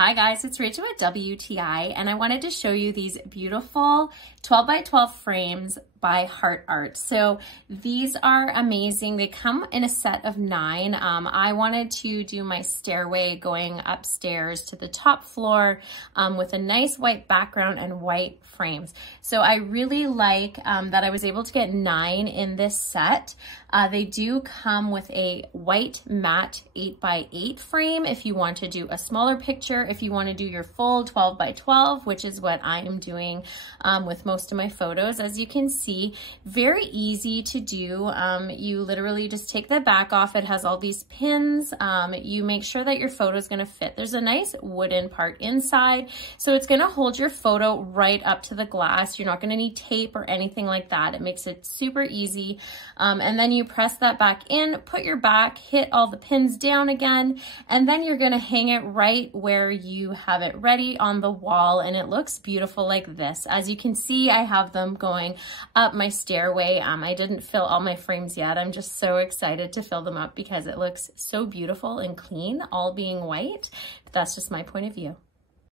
Hi guys, it's Rachel at WTI, and I wanted to show you these beautiful 12 by 12 frames by Heart Art. So these are amazing. They come in a set of 9. I wanted to do my stairway going upstairs to the top floor with a nice white background and white frames. So I really like that I was able to get 9 in this set. They do come with a white matte 8 by 8 frame if you want to do a smaller picture, if you want to do your full 12 by 12, which is what I am doing with most of my photos. As you can see, very easy to do. You literally just take the back off. It has all these pins. You make sure that your photo is going to fit. There's a nice wooden part inside, so it's going to hold your photo right up to the glass. You're not going to need tape or anything like that. It makes it super easy. And then you press that back in, put your back, hit all the pins down again, and then you're going to hang it right where you have it ready on the wall, and it looks beautiful like this. As you can see, I have them going up my stairway. I didn't fill all my frames yet. I'm just so excited to fill them up because it looks so beautiful and clean, all being white. But that's just my point of view.